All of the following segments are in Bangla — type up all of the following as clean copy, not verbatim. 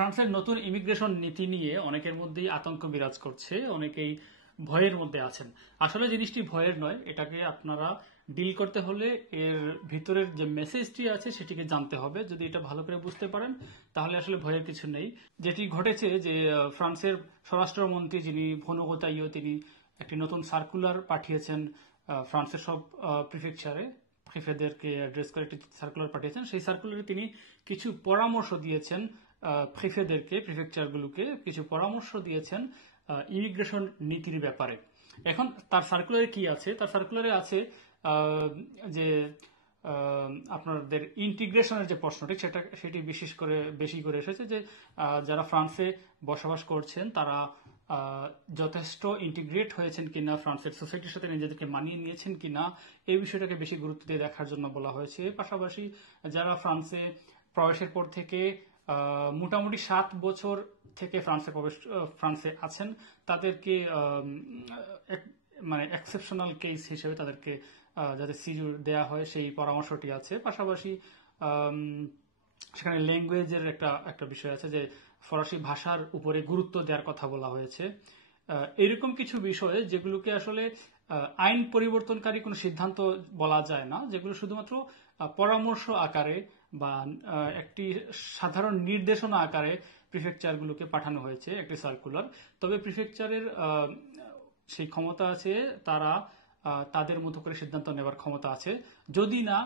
ফ্রান্সের নতুন ইমিগ্রেশন নীতি নিয়ে অনেকের মধ্যেই আতঙ্ক বিরাজ করছে, অনেকেই ভয়ের মধ্যে আছেন। আসলে জিনিসটি ভয়ের নয়, এটাকে আপনারা ডিল করতে হলে এর ভিতরের যে মেসেজটি আছে সেটিকে জানতে হবে। যদি এটা ভালো করে বুঝতে পারেন তাহলে আসলে ভয়ের কিছু নেই। যেটি ঘটেছে যে ফ্রান্সের স্বরাষ্ট্রমন্ত্রী যিনি ভনগোতাইও, তিনি একটি নতুন সার্কুলার পাঠিয়েছেন ফ্রান্সের সব প্রিফেকচারে, প্রিফেদেরকে অ্যাড্রেস করে একটি সার্কুলার পাঠিয়েছেন। সেই সার্কুলারে তিনি কিছু পরামর্শ দিয়েছেন প্রিফেদেরকে, প্রিফেকচারগুলোকে কিছু পরামর্শ দিয়েছেন ইমিগ্রেশন নীতির ব্যাপারে। এখন তার সার্কুলারে কি আছে? তার সার্কুলারে আছে যে আপনাদের ইন্টিগ্রেশনের যে প্রশ্নটি সেটি বেশি করে এসেছে যে যারা ফ্রান্সে বসবাস করছেন তারা যথেষ্ট ইন্টিগ্রেট হয়েছেন কিনা, ফ্রান্সের সোসাইটির সাথে নিজেদেরকে মানিয়ে নিয়েছেন কিনা, এই বিষয়টাকে বেশি গুরুত্ব দিয়ে দেখার জন্য বলা হয়েছে। পাশাপাশি যারা ফ্রান্সে প্রবেশের পর থেকে মোটামুটি 7 বছর থেকে ফ্রান্সে আছেন তাদেরকে মানে এক্সেপশনাল কেস হিসেবে তাদেরকে যাতে সিজুর দেয়া হয় সেই পরামর্শটি আছে। পাশাপাশি সেখানে ল্যাঙ্গুয়েজের একটা বিষয় আছে যে ফরাসি ভাষার উপরে গুরুত্ব দেওয়ার কথা বলা হয়েছে। এরকম কিছু বিষয় যেগুলোকে আসলে আইন পরিবর্তনকারী কোনো সিদ্ধান্ত বলা যায় না, যেগুলো শুধুমাত্র পরামর্শ আকারে বা একটি সাধারণ নির্দেশনা আকারে প্রিফেকচারগুলোকে পাঠানো হয়েছে একটি সার্কুলার। তবে প্রিফেকচারের সেই ক্ষমতা আছে, তারা তাদের মতো করে সিদ্ধান্ত নেওয়ার ক্ষমতা আছে। যদি না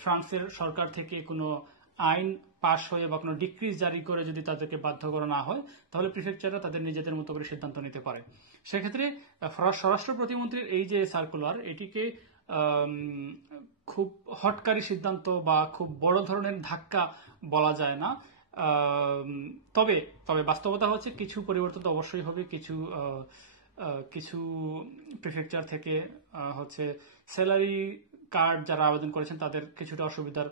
ফ্রান্সের সরকার থেকে কোনো আইন পাশ হয়ে বা কোনো ডিক্রিজ জারি করে যদি তাদেরকে বাধ্য করা না হয়, তাহলে প্রিফেকচাররা তাদের নিজেদের মতো করে সিদ্ধান্ত নিতে পারে। সেক্ষেত্রে স্বরাষ্ট্র প্রতিমন্ত্রীর এই যে সার্কুলার, এটিকে খুব হটকারী সিদ্ধান্ত বা খুব বড় ধরনের ধাক্কা বলা যায় না। তবে বাস্তবতা হচ্ছে কিছু পরিবর্তন তো অবশ্যই হবে। কিছু প্রিফেকচার থেকে হচ্ছে স্যালারি কার্ড যারা আবেদন করেছেন তাদের কিছুটা অসুবিধার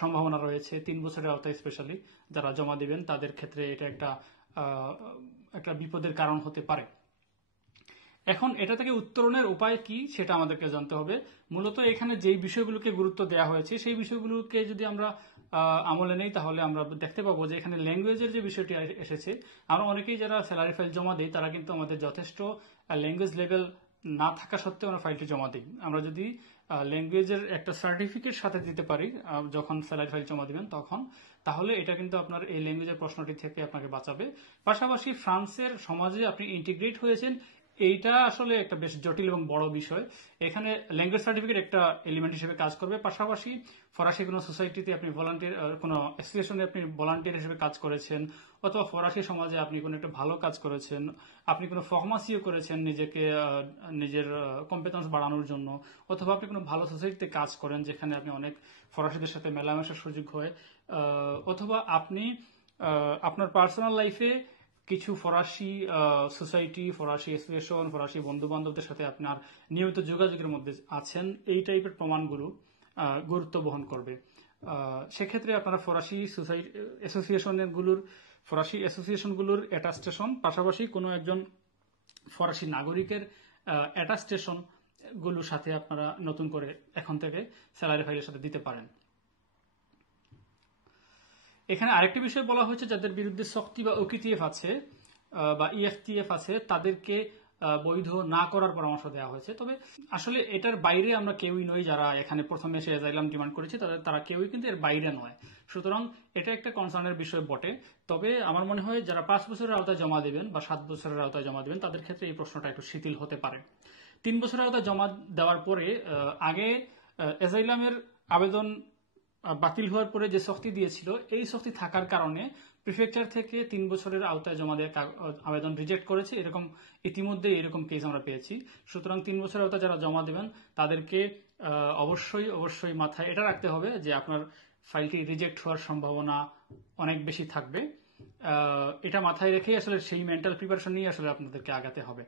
সম্ভাবনা রয়েছে। 3 বছরের আওতায় স্পেশালি যারা জমা দিবেন তাদের ক্ষেত্রে এটা একটা বিপদের কারণ হতে পারে। এখন এটা থেকে উত্তরণের উপায় কি সেটা আমাদেরকে জানতে হবে। মূলত এখানে যেই বিষয়গুলোকে গুরুত্ব দেওয়া হয়েছে সেই বিষয়গুলোকে যদি আমরা আমলে নেই তাহলে আমরা দেখতে পাবো যে এখানে ল্যাঙ্গুয়েজের যে বিষয়টি এসেছে, আমরা অনেকেই যারা স্যালারি ফাইল জমা দিই তারা কিন্তু আমাদের যথেষ্ট ল্যাঙ্গুয়েজ লেভেল না থাকা সত্ত্বেও আমরা ফাইলটি জমা দিই। আমরা যদি ল্যাঙ্গুয়েজের একটা সার্টিফিকেট সাথে দিতে পারি যখন স্যালারি ফাইল জমা দিবেন তখন, তাহলে এটা কিন্তু আপনার এই ল্যাঙ্গুয়েজের প্রশ্নটি থেকে আপনাকে বাঁচাবে। পাশাপাশি ফ্রান্সের সমাজে আপনি ইন্টিগ্রেট হয়েছেন, এইটা আসলে একটা বেশ জটিল এবং বড় বিষয়। এখানে ল্যাঙ্গুয়েজ সার্টিফিকেট একটা এলিমেন্ট হিসেবে কাজ করবে। পাশাপাশি ফরাসি কোনো সোসাইটিতে আপনি ভলান্টিয়ার, কোনো অ্যাসোসিয়েশনে আপনি ভলান্টিয়ার হিসেবে কাজ করেছেন, অথবা ফরাসি সমাজে আপনি কোনো একটা ভালো কাজ করেছেন, আপনি কোনো ফর্মাসিও করেছেন নিজের কম্পিটেন্স বাড়ানোর জন্য, অথবা আপনি কোনো ভালো সোসাইটিতে কাজ করেন যেখানে আপনি অনেক ফরাসিদের সাথে মেলামেশার সুযোগ হয়, অথবা আপনি আপনার পার্সোনাল লাইফে কিছু ফরাসি সোসাইটি, ফরাসি অ্যাসোসিয়েশন, ফরাসি বন্ধু বান্ধবদের সাথে আপনার নিয়মিত যোগাযোগের মধ্যে আছেন, এই টাইপের প্রমাণগুলো গুরুত্ব বহন করবে। সেক্ষেত্রে আপনারা ফরাসি অ্যাসোসিয়েশনগুলোর অ্যাটাস্টেশন, পাশাপাশি কোনো একজন ফরাসি নাগরিকের অ্যাটাস্টেশন গুলোর সাথে আপনারা নতুন করে এখন থেকে স্যালারি ফাইলের সাথে দিতে পারেন। এখানে আরেকটি বিষয় বলা হয়েছে, যাদের বিরুদ্ধে সক্তি বা ওকিটিএফ আছে বা ইএফটিএফ আছে তাদেরকে বৈধ না করার পরামর্শ দেওয়া হয়েছে। তবে আসলে এটার বাইরে আমরা কেউই নই, যারা এখানে প্রথমে এসে অ্যাজাইলাম ডিমান্ড করেছে তারা কেউই কিন্তু এর বাইরে নয়। সুতরাং এটা একটা কনসার্নের বিষয় বটে। তবে আমার মনে হয় যারা 5 বছরের আওতায় জমা দিবেন বা 7 বছরের আওতায় জমা দিবেন তাদের ক্ষেত্রে এই প্রশ্নটা একটু শিথিল হতে পারে। 3 বছরের আওতায় জমা দেওয়ার পরে আগে অ্যাজাইলামের আবেদন বাতিল হওয়ার পরে যে শক্তি দিয়েছিল, এই শক্তি থাকার কারণে প্রিফেকচার থেকে 3 বছরের আওতায় জমা দেওয়া আবেদন রিজেক্ট করেছে। ইতিমধ্যে এরকম কেস আমরা পেয়েছি। সুতরাং 3 বছরের আওতায় যারা জমা দেবেন তাদেরকে অবশ্যই মাথায় এটা রাখতে হবে যে আপনার ফাইলটি রিজেক্ট হওয়ার সম্ভাবনা অনেক বেশি থাকবে। এটা মাথায় রেখে আসলে সেই মেন্টাল প্রিপারেশন নিয়ে আসলে আপনাদেরকে আগাতে হবে।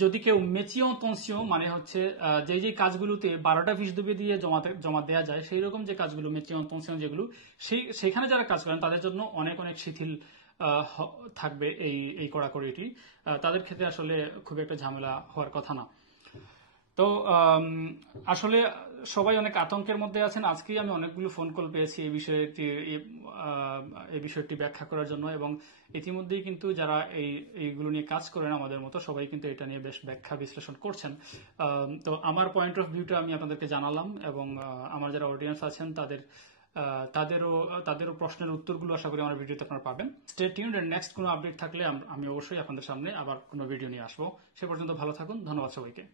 যদি কেউ মেচিয়ন তনসিয়ন মানে হচ্ছে যে কাজগুলোতে 12টা ফিস ডুবে দিয়ে জমা দেওয়া যায়, সেই রকম যে কাজগুলো মেচিয়ন তনসিয়ন যেগুলো সেখানে যারা কাজ করেন তাদের জন্য অনেক শিথিল থাকবে এই কড়াকড়িটি। তাদের ক্ষেত্রে আসলে খুব একটা ঝামেলা হওয়ার কথা না। তো আসলে সবাই অনেক আতঙ্কের মধ্যে আছেন। আজকেই আমি অনেকগুলো ফোন কল পেয়েছি এই বিষয়টি ব্যাখ্যা করার জন্য, এবং ইতিমধ্যেই কিন্তু যারা এইগুলো নিয়ে কাজ করেন আমাদের মতো সবাই কিন্তু এটা নিয়ে বেশ ব্যাখ্যা বিশ্লেষণ করছেন। তো আমার পয়েন্ট অফ ভিউটা আমি আপনাদেরকে জানালাম, এবং আমার যারা অডিয়েন্স আছেন তাদেরও প্রশ্নের উত্তরগুলো আশা করি আমার ভিডিওতে আপনারা পাবেন। স্টে টিউনড, এন্ড নেক্সট কোনো আপডেট থাকলে আমি অবশ্যই আপনাদের সামনে আবার কোনো ভিডিও নিয়ে আসবো। সে পর্যন্ত ভালো থাকুন। ধন্যবাদ সবাইকে।